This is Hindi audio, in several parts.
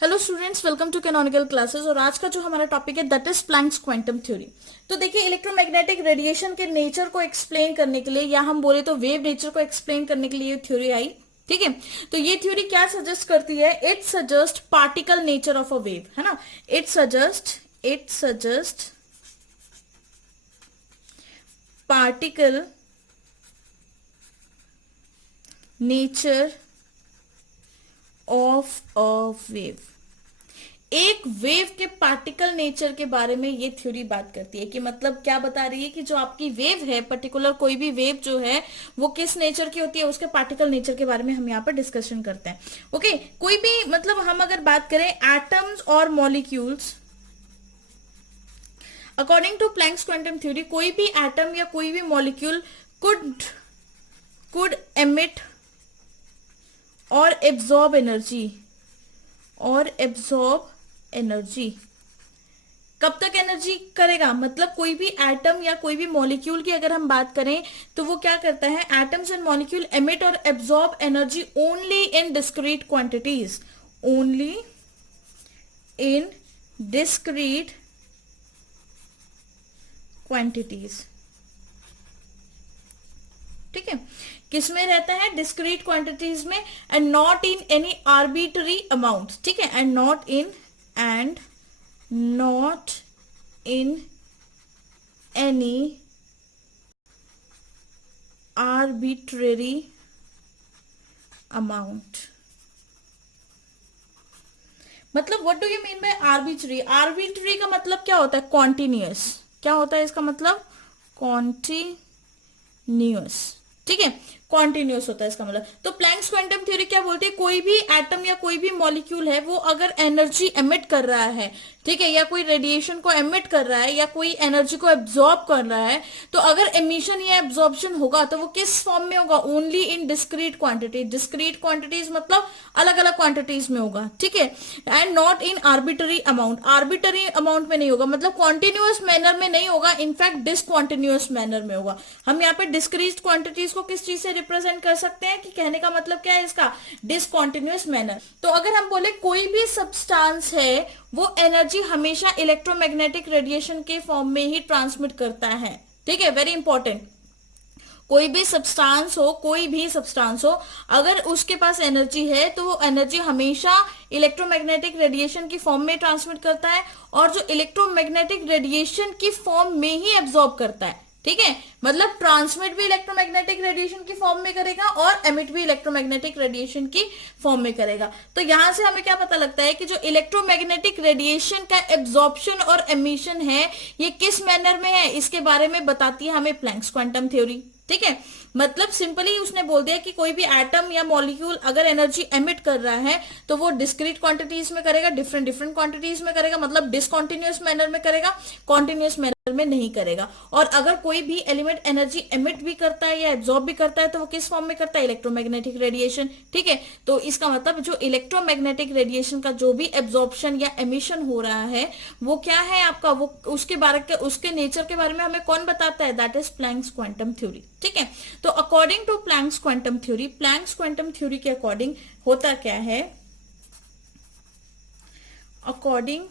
Hello students, welcome to canonical classes. और आज का जो हमारा टॉपिक है that is Planck's quantum theory. तो देखिए, इलेक्ट्रोमैग्नेटिक रेडिएशन के नेचर को एक्सप्लेन करने के लिए, या हम बोले तो वेव नेचर को एक्सप्लेन करने के लिए ये थ्योरी आई। ठीक है, तो ये थ्योरी क्या सजेस्ट करती है? It suggest particle nature of a wave, है ना। It suggest particle nature of a wave. एक वेव के पार्टिकल नेचर के बारे में ये थ्योरी बात करती है कि मतलब क्या बता रही है कि जो आपकी वेव है, पर्टिकुलर कोई भी वेव जो है वो किस नेचर की होती है, उसके पार्टिकल नेचर के बारे में हम यहाँ पर डिस्कशन करते हैं। ओके, कोई भी मतलब हम अगर बात करें एटम्स और molecules, according to Planck's quantum theory, कोई भी एटम या कोई भी मॉलिक्यूल कुड एमिट और एब्जॉर्ब एनर्जी। कब तक एनर्जी करेगा? मतलब कोई भी एटम या कोई भी मॉलिक्यूल की अगर हम बात करें तो वो क्या करता है, एटम्स एंड मॉलिक्यूल एमिट और absorb energy only in discrete quantities, only in discrete quantities. ठीक है, किसमें रहता है? डिस्क्रीट क्वांटिटीज में, and not in any arbitrary amount. ठीक है, and not in any arbitrary amount. मतलब what do you mean by arbitrary? Arbitrary का मतलब क्या होता है? कॉन्टिन्यूअस। क्या होता है इसका मतलब? कॉन्टिन्यूअस। ठीक है, कॉन्टिन्यूअस होता है इसका मतलब। तो प्लैंक्स क्वांटम थ्योरी क्या बोलती है? कोई भी एटम या कोई भी मॉलिक्यूल है, वो अगर एनर्जी एमिट कर रहा है, ठीक है, या कोई रेडिएशन को एमिट कर रहा है, या कोई एनर्जी को एब्जॉर्ब कर रहा है, तो अगर एमिशन या एब्जॉर्प्शन होगा तो वो किस फॉर्म में होगा? Only in discrete quantity. Discrete quantities मतलब अलग अलग क्वांटिटीज में होगा। ठीक है, and not in arbitrary amount. Arbitrary amount में नहीं होगा, मतलब कॉन्टिन्यूअस मैनर में नहीं होगा, इनफैक्ट डिसकॉन्टिन्यूअस मैनर में होगा। हम यहाँ पे डिस्क्रीट क्वांटिटीज को किस चीज से रिप्रेजेंट कर सकते हैं कि कहने का मतलब क्या है इसका? Discontinuous manner. तो अगर हम बोले कोई भी सब्सटेंस है वो एनर्जी हमेशा इलेक्ट्रोमैग्नेटिक रेडिएशन के फॉर्म में ही ट्रांसमिट करता है। ठीक है, वेरी इंपॉर्टेंट। कोई भी सब्सटेंस हो, अगर उसके पास एनर्जी है तो वो एनर्जी हमेशा इलेक्ट्रोमैग्नेटिक रेडिएशन की फॉर्म में ट्रांसमिट करता है, और जो इलेक्ट्रोमैग्नेटिक रेडिएशन की फॉर्म में ही एब्जॉर्ब करता है। ठीक है, मतलब ट्रांसमिट भी इलेक्ट्रोमैग्नेटिक रेडिएशन की फॉर्म में करेगा और एमिट भी इलेक्ट्रोमैग्नेटिक रेडिएशन की फॉर्म में करेगा। तो यहां से हमें क्या पता लगता है कि जो इलेक्ट्रोमैग्नेटिक रेडिएशन का एब्जॉर्प्शन और एमिशन है, ये किस मैनर में है, इसके बारे में बताती है हमें प्लैंक्स क्वांटम थ्योरी। ठीक है, मतलब सिंपली उसने बोल दिया कि कोई भी एटम या मॉलिक्यूल अगर एनर्जी एमिट कर रहा है तो वो डिस्क्रीट क्वांटिटीज में करेगा, डिफरेंट डिफरेंट क्वांटिटीज में करेगा, मतलब डिसकॉन्टिन्यूअस मैनर में करेगा, कॉन्टिन्यूअस मैनर में नहीं करेगा। और अगर कोई भी एलिमेंट एनर्जी एमिट भी करता है या एब्जॉर्ब भी करता है तो वो किस फॉर्म में करता है? Electromagnetic radiation. ठीक है, तो इसका मतलब जो इलेक्ट्रोमैग्नेटिक रेडिएशन का जो भी एब्जॉर्प्शन या एमिशन हो रहा है वो क्या है आपका? वो उसके नेचर के बारे में हमें कौन बताता है? That is Planck's quantum theory. ठीक है, तो according to Planck's quantum theory के अकॉर्डिंग होता क्या है? According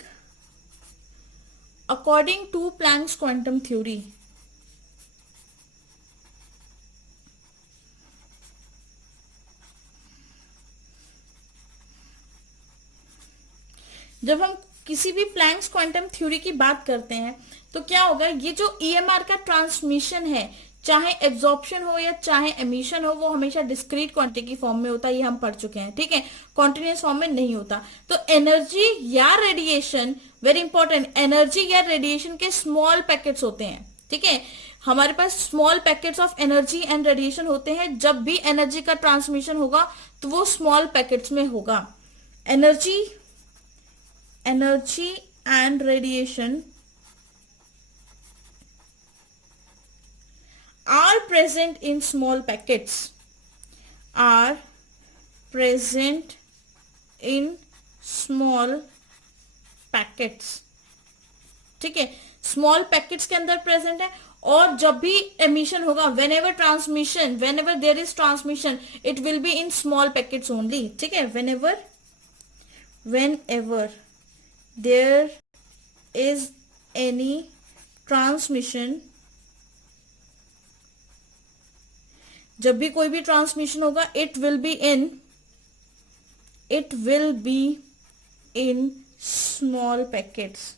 to Planck's quantum theory, जब हम किसी भी प्लैंक्स क्वांटम थ्योरी की बात करते हैं तो क्या होगा? ये जो ईएमआर का ट्रांसमिशन है, चाहे एब्जॉर्प्शन हो या चाहे एमिशन हो, वो हमेशा डिस्क्रीट क्वांटिटी की फॉर्म में होता है, ये हम पढ़ चुके हैं। ठीक है, कॉन्टिन्यूअस फॉर्म में नहीं होता। तो एनर्जी या रेडिएशन, वेरी इंपॉर्टेंट, एनर्जी या रेडिएशन के स्मॉल पैकेट्स होते हैं। ठीक है, हमारे पास small packets of energy and radiation होते हैं। जब भी एनर्जी का ट्रांसमिशन होगा तो वो स्मॉल पैकेट्स में होगा। Energy and radiation are present in small packets, are present in small packets। ठीक है, स्मॉल पैकेट्स के अंदर प्रेजेंट है। और जब भी एमिशन होगा, whenever there is transmission, it will be in small packets only। ठीक है, whenever whenever there is any transmission, जब भी कोई भी ट्रांसमिशन होगा, it will be in small packets.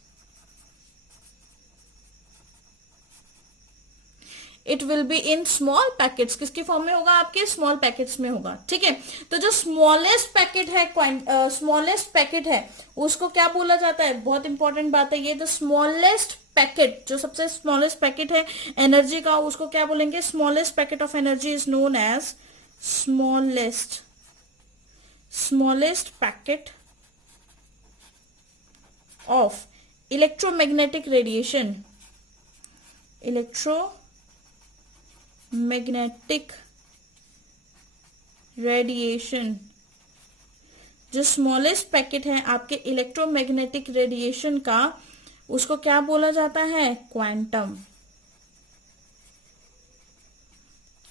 It will be in small packets. किसके फॉर्म में होगा? आपके स्मॉल पैकेट्स में होगा. ठीक है, तो जो स्मॉलेस्ट पैकेट है, स्मॉलेस्ट पैकेट है, उसको क्या बोला जाता है? बहुत इंपॉर्टेंट बात है ये. द स्मॉलेस्ट पैकेट, जो सबसे स्मॉलेस्ट पैकेट है एनर्जी का, उसको क्या बोलेंगे? Smallest packet of energy is known as smallest packet of electromagnetic radiation. Magnetic radiation, जो स्मॉलेस्ट पैकेट है आपके इलेक्ट्रोमैग्नेटिक रेडिएशन का, उसको क्या बोला जाता है? क्वांटम.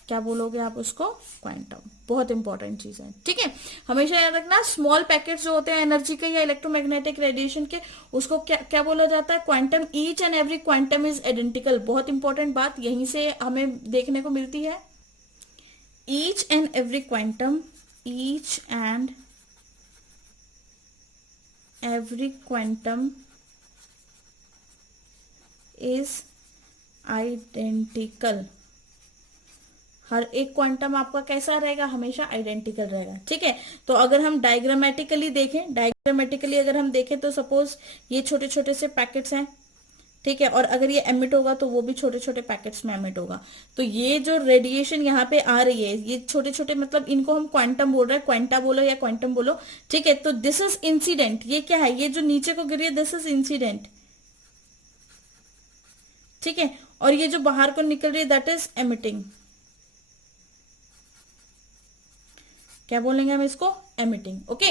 क्या बोलोगे आप उसको? क्वांटम. बहुत इंपॉर्टेंट चीज है. ठीक है, हमेशा याद रखना, स्मॉल पैकेट्स जो होते हैं एनर्जी के या इलेक्ट्रोमैग्नेटिक रेडिएशन के, उसको क्या बोला जाता है? Quantum. Each and every quantum is identical. बहुत इंपॉर्टेंट बात यहीं से हमें देखने को मिलती है. Each and every quantum is identical. हर एक क्वांटम आपका कैसा रहेगा? हमेशा आइडेंटिकल रहेगा. ठीक है, तो अगर हम डायग्रामेटिकली अगर हम देखें तो सपोज ये छोटे छोटे से पैकेट्स हैं. ठीक है, और अगर ये एमिट होगा तो वो भी छोटे छोटे पैकेट्स में एमिट होगा. तो ये जो रेडिएशन यहाँ पे आ रही है, ये छोटे छोटे, मतलब इनको हम क्वांटम बोल रहे हैं. क्वांटा बोलो या क्वांटम बोलो. ठीक है, तो दिस इज इंसिडेंट. ये क्या है? ये जो नीचे को गिर रही है, दिस इज इंसिडेंट. ठीक है, और ये जो बाहर को निकल रही है, दैट इज एमिटिंग. क्या बोलेंगे हम इसको? एमिटिंग. ओके,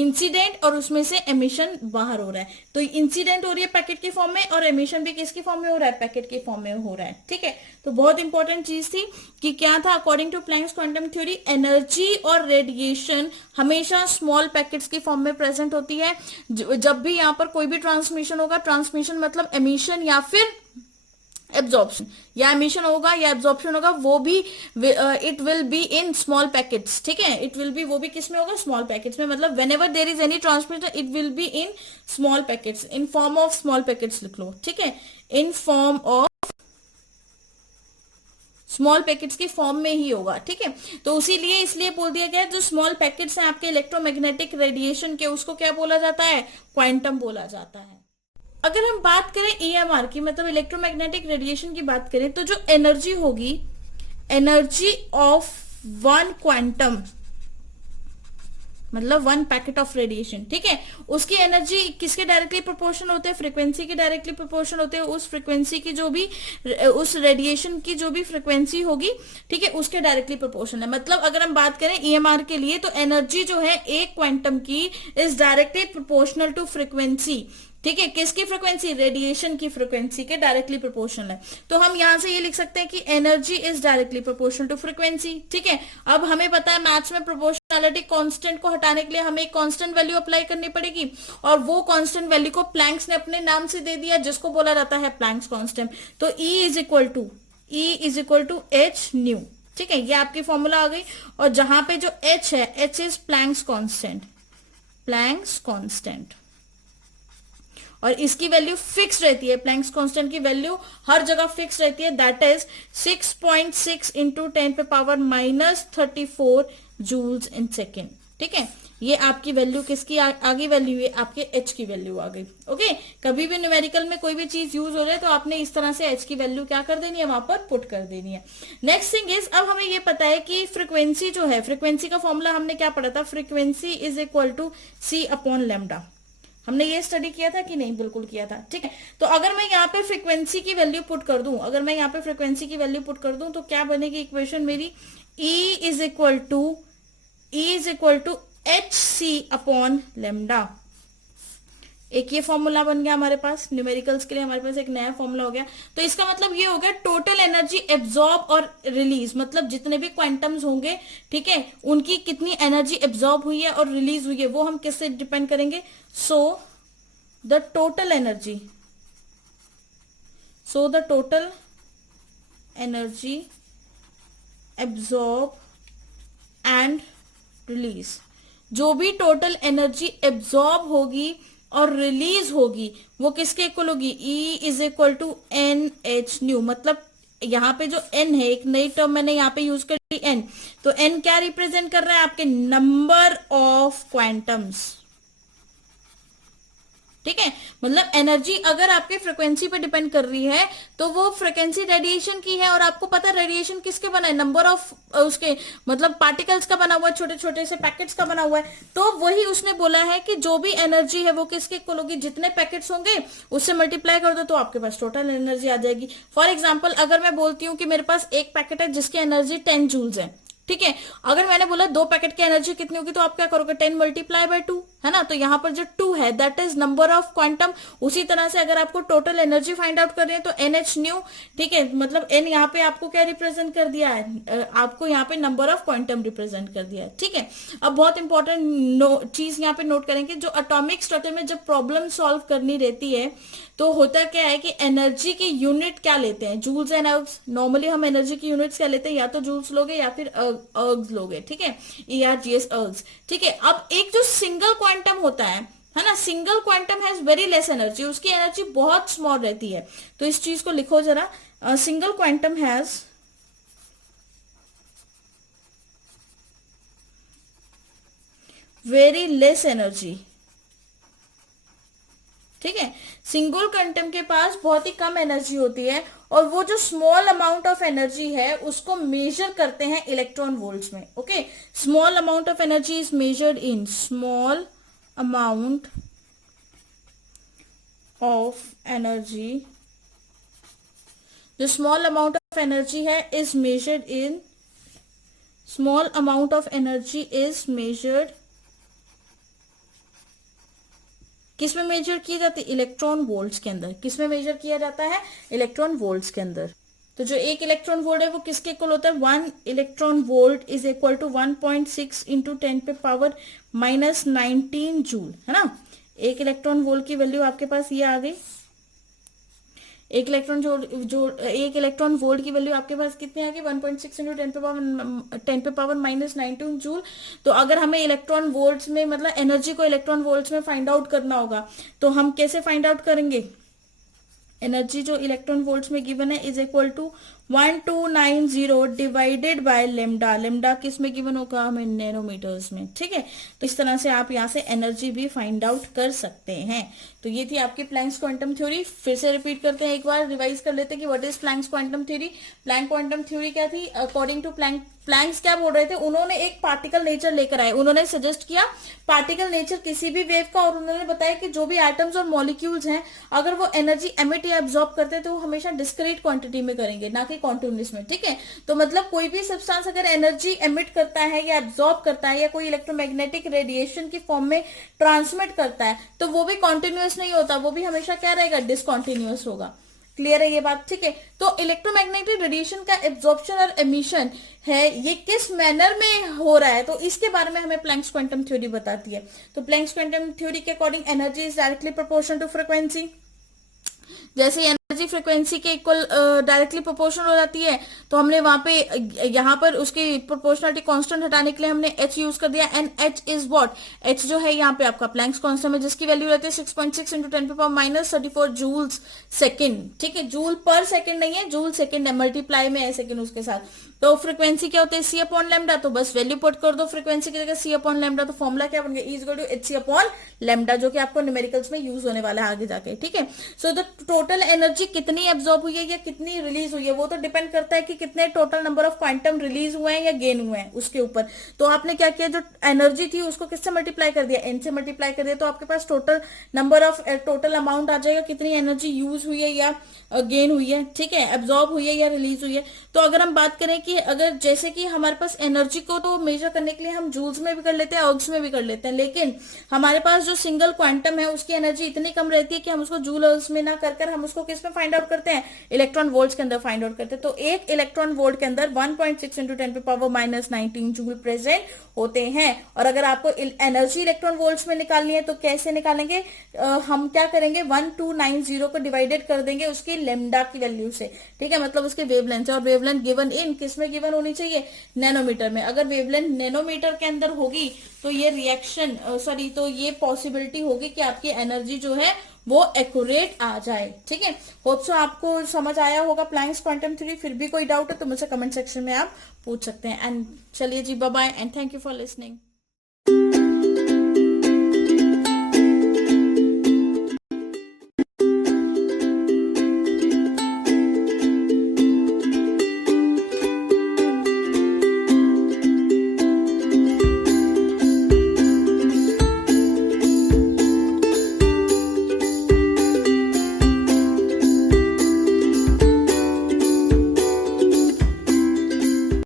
इंसिडेंट और उसमें से एमिशन बाहर हो रहा है. तो इंसिडेंट हो रही है पैकेट के फॉर्म में, और एमिशन भी किसके फॉर्म में हो रहा है? पैकेट के फॉर्म में हो रहा है. ठीक है, तो बहुत इंपॉर्टेंट चीज थी कि क्या था? According to Planck's quantum theory, energy और रेडिएशन हमेशा स्मॉल पैकेट्स के फॉर्म में प्रेजेंट होती है. जब भी यहाँ पर कोई भी ट्रांसमिशन होगा, ट्रांसमिशन मतलब एमिशन या फिर एब्जॉर्प्शन, या एमिशन होगा या एब्जॉर्प्शन होगा, वो भी it will be in small packets. ठीक है, इट विल बी, वो भी किस में होगा? स्मॉल पैकेट्स में. मतलब when ever there is any transmission, it will be in small packets, in form of small packets लिख लो. ठीक है, in form of small packets के फॉर्म में ही होगा. ठीक है, तो इसलिए बोल दिया गया, जो स्मॉल पैकेट्स हैं आपके इलेक्ट्रोमैग्नेटिक रेडिएशन के, उसको क्या बोला जाता है? क्वांटम बोला जाता है. अगर हम बात करें ईएमआर की, मतलब इलेक्ट्रोमैग्नेटिक रेडिएशन की बात करें, तो जो एनर्जी होगी, एनर्जी ऑफ वन क्वांटम, मतलब वन पैकेट ऑफ रेडिएशन. ठीक है, उसकी एनर्जी किसके डायरेक्टली प्रोपोर्शनल होते हैं? फ्रीक्वेंसी के डायरेक्टली प्रोपोर्शनल होते हैं. उस फ्रीक्वेंसी की जो भी, उस रेडिएशन की जो भी फ्रीक्वेंसी होगी, ठीक है, उसके डायरेक्टली प्रोपोर्शनल है. मतलब अगर हम बात करें ईएमआर के लिए, तो एनर्जी जो है एक क्वांटम की is directly proportional to frequency. ठीक है, किसकी फ्रीक्वेंसी? रेडिएशन की फ्रीक्वेंसी के डायरेक्टली प्रोपोर्शनल है. तो हम यहां से ये लिख सकते हैं कि energy is directly proportional to frequency. ठीक है, अब हमें पता है मैथ्स में प्रोपोर्शनैलिटी कांस्टेंट को हटाने के लिए हमें एक कांस्टेंट वैल्यू अप्लाई करनी पड़ेगी, और वो कांस्टेंट वैल्यू को प्लैंक्स ने अपने नाम से दे दिया, जिसको बोला जाता है प्लैंक्स कांस्टेंट. तो E is equal to H nu. ठीक है, ये आपकी फॉर्मूला आ गई. और जहां पे जो H है, H इज प्लैंक्स कांस्टेंट, और इसकी वैल्यू फिक्स रहती है. प्लैंक्स कांस्टेंट की वैल्यू हर जगह फिक्स रहती है. That is 6.6 into 10⁻⁻34 joules in second. ठीक है, ये आपकी वैल्यू किसकी आगे वैल्यू है? आपके H की वैल्यू आ गई. ओके, कभी भी न्यूमेरिकल में कोई भी चीज यूज हो रहा है तो आपने इस तरह से H की वैल्यू क्या कर देनी है? वहां पर पुट कर देनी है. नेक्स्ट थिंग इज, अब हमें ये पता है कि फ्रीक्वेंसी जो है, फ्रीक्वेंसी का फॉर्मूला हमने क्या पढ़ा था? Frequency is equal to C/λ. हमने ये स्टडी किया था कि नहीं? बिल्कुल किया था. ठीक है, तो अगर मैं यहाँ पे फ्रीक्वेंसी की वैल्यू पुट कर दूं, तो क्या बनेगी इक्वेशन मेरी? E is equal to HC/λ एक ये फॉर्मूला बन गया हमारे पास, न्यूमेरिकल्स के लिए हमारे पास एक नया फॉर्मूला हो गया। तो इसका मतलब ये हो गया टोटल एनर्जी एब्जॉर्ब और रिलीज, मतलब जितने भी क्वांटम्स होंगे, ठीक है, उनकी कितनी एनर्जी एब्जॉर्ब हुई है और रिलीज हुई है, वो हम किससे डिपेंड करेंगे। So the total energy, so the total energy absorb and release, जो भी टोटल एनर्जी एब्जॉर्ब होगी और रिलीज होगी वो किसके इक्वल होगी, E is equal to N H nu. मतलब यहाँ पे जो n है, एक नई टर्म मैंने यहाँ पे यूज कर ली n, तो n क्या रिप्रेजेंट कर रहा है, आपके नंबर ऑफ क्वांटम्स, ठीक है। मतलब एनर्जी अगर आपके फ्रिक्वेंसी पे डिपेंड कर रही है तो वो फ्रिक्वेंसी रेडिएशन की है, और आपको पता है रेडिएशन किसके बना है, नंबर ऑफ उसके मतलब पार्टिकल्स का बना हुआ है, छोटे छोटे से पैकेट्स का बना हुआ है। तो वही उसने बोला है कि जो भी एनर्जी है वो किसके इक्वल होगी, जितने पैकेट्स होंगे उससे मल्टीप्लाई कर दो तो आपके पास टोटल एनर्जी आ जाएगी। फॉर एग्जाम्पल अगर मैं बोलती हूँ कि मेरे पास एक पैकेट है जिसकी एनर्जी 10 जूल्स है, ठीक है, अगर मैंने बोला 2 पैकेट की एनर्जी कितनी होगी, तो आप क्या करोगे, 10 मल्टीप्लाई बाय 2, है ना। तो यहाँ पर जो 2 है that is number of quantum. उसी तरह से अगर आपको टोटल एनर्जी फाइंड आउट कर रहे हैं तो NH न्यू, ठीक है, मतलब n यहाँ पे आपको क्या रिप्रेजेंट कर दिया है, आपको यहाँ पे नंबर ऑफ क्वांटम रिप्रेजेंट कर दिया है, ठीक है। अब बहुत इंपॉर्टेंट चीज यहाँ पे नोट करेंगे, जो एटॉमिक स्ट्रक्चर में जब प्रॉब्लम सॉल्व करनी रहती है तो होता क्या है कि एनर्जी की यूनिट क्या लेते हैं, जूल्स एंड अर्ग्स। नॉर्मली हम एनर्जी की यूनिट्स क्या लेते हैं, या तो जूल्स लोगे या फिर अर्ग्स लोगे, ठीक है, ERGS अर्ग्स, ठीक है। अब एक जो सिंगल क्वांटम होता है ना, single quantum has very less energy, उसकी एनर्जी बहुत स्मॉल रहती है। तो इस चीज को लिखो जरा, single quantum has very less energy, ठीक है। सिंगल क्वांटम के पास बहुत ही कम एनर्जी होती है, और वो जो स्मॉल अमाउंट ऑफ एनर्जी है उसको मेजर करते हैं इलेक्ट्रॉन वोल्ट्स में, okay. Small amount of energy is measured in, small amount of energy, जो स्मॉल अमाउंट ऑफ एनर्जी है is measured in, small amount of energy is measured, किसमें मेजर किया जाता है, इलेक्ट्रॉन वोल्ट्स के अंदर। किसमें मेजर किया जाता है, इलेक्ट्रॉन वोल्ट्स के अंदर। तो जो एक इलेक्ट्रॉन वोल्ट है वो किसके इक्वल होता है, 1 electron volt is equal to 1.6 into 10 पे पावर -19 जूल, है ना। एक इलेक्ट्रॉन वोल्ट की वैल्यू आपके पास ये आ गई, एक इलेक्ट्रॉन वोल्ट की वैल्यू आपके पास कितनी आ गई, 1.6 इंटू 10 पे पावर -19 जूल। तो अगर हमें इलेक्ट्रॉन वोल्ट्स में, मतलब एनर्जी को इलेक्ट्रॉन वोल्ट्स में फाइंड आउट करना होगा, तो हम कैसे फाइंड आउट करेंगे, एनर्जी जो इलेक्ट्रॉन वोल्ट्स में गिवन है is equal to 1290 divided by lambda. Lambda किस में गिवन होगा, हमें नैनोमीटर्स में, ठीक है। तो इस तरह से आप यहाँ से एनर्जी भी फाइंड आउट कर सकते हैं। तो ये थी आपकी प्लैंक्स क्वांटम थ्योरी। फिर से रिपीट करते हैं, एक बार रिवाइज कर लेते हैं कि what is Planck's quantum theory. Planck quantum theory क्या थी, अकॉर्डिंग टू प्लैंक्स क्या बोल रहे थे, उन्होंने एक पार्टिकल नेचर लेकर आए, उन्होंने सजेस्ट किया पार्टिकल नेचर किसी भी वेव का, और उन्होंने बताया कि जो भी एटम्स और मॉलिक्यूल्स हैं अगर वो एनर्जी एमिट या एब्जॉर्ब करते हैं तो वो हमेशा डिस्क्रीट क्वांटिटी में करेंगे, ना कि कॉन्टिन्यूस में, ठीक है। तो मतलब कोई भी सब्सटेंस अगर एनर्जी एमिट करता है या एब्जॉर्ब करता है या कोई इलेक्ट्रोमैग्नेटिक रेडिएशन की फॉर्म में ट्रांसमिट करता है तो वो भी कॉन्टिन्यूस नहीं होता, वो भी हमेशा क्या रहेगा, डिसकॉन्टिन्यूस होगा। क्लियर है ये बात, ठीक है। तो इलेक्ट्रोमैग्नेटिक रेडिएशन का एब्जॉर्प्शन और एमिशन है, ये किस मैनर में हो रहा है, तो इसके बारे में हमें प्लैंक्स क्वांटम थ्योरी बताती है। तो प्लैंक्स क्वांटम थ्योरी के according energy is directly proportional to frequency. जैसे एनर्जी फ्रीक्वेंसी के इक्वल डायरेक्टली प्रोपोर्शनल हो जाती है, तो हमने वहां पे यहाँ पर उसकी प्रोपोर्शनलिटी कांस्टेंट हटाने के लिए हमने h यूज कर दिया, and h is what, h जो है यहाँ पे आपका प्लैंक्स कांस्टेंट है, जिसकी वैल्यू रहती है 6.6 इंटू 10 पे पावर -34 जूल्स सेकेंड, ठीक है। जूल पर सेकेंड नहीं है, जूल सेकेंड है, मल्टीप्लाई में है सेकेंड उसके साथ। तो फ्रीक्वेंसी क्या होती है, c अपॉन लैम्डा, तो बस वैल्यू पुट कर दो फ्रीक्वेंसी की जगह c अपॉन लैम्डा, तो फॉर्मुला क्या बन गया, E equal to hc upon lambda, जो कि आपको न्यूमेरिकल्स में यूज होने वाला है आगे जाके, ठीक है। So the total energy energy कितनी एब्जॉर्ब हुई है या कितनी रिलीज हुई है, वो तो डिपेंड करता है कि कितने total number of quantum release हुए हैं या गेन हुए हैं उसके ऊपर। तो आपने क्या किया, जो एनर्जी थी उसको किससे मल्टीप्लाई कर दिया, एन से मल्टीप्लाई कर दिया, तो आपके पास total number of total amount आ जाएगा, कितनी एनर्जी यूज हुई है या गेन हुई है, ठीक है, एब्जॉर्ब हुई है या रिलीज हुई है। तो अगर हम बात करें कि अगर जैसे कि हमारे पास एनर्जी को तो मेजर करने के लिए हम जूल्स में भी कर लेते हैं, अर्ग्स में भी कर लेते हैं, लेकिन हमारे पास जो सिंगल क्वांटम है उसकी एनर्जी इतनी कम रहती है कि हम उसको जूल अर्ग्स में ना कर हम उसको किस में फाइंड आउट करते हैं, इलेक्ट्रॉन वोल्ट्स के अंदर फाइंड आउट करते हैं। तो एक इलेक्ट्रॉन वोल्ट के अंदर 1.6 × 10⁻⁹ जूल प्रेजेंट होते हैं। और अगर आपको एनर्जी इलेक्ट्रॉन वोल्ट्स में निकालनी है तो कैसे निकालेंगे, हम क्या करेंगे, 1290 को डिवाइडेड कर देंगे उसकी लेमडा की वैल्यू से, ठीक है, मतलब उसके वेवलेंथ से। और वेवलेंथ गिवन इन किस में गिवन होनी चाहिए, नैनोमीटर में। अगर वेवलेंथ नैनोमीटर के अंदर होगी तो ये रिएक्शन तो ये पॉसिबिलिटी होगी कि आपकी एनर्जी जो है वो एक्यूरेट आ जाए, ठीक है। होप सो आपको समझ आया होगा प्लैंक्स क्वांटम थ्योरी। फिर भी कोई डाउट है तो मुझसे कमेंट सेक्शन में आप पूछ सकते हैं। एंड चलिए जी, bye bye and thank you for listening.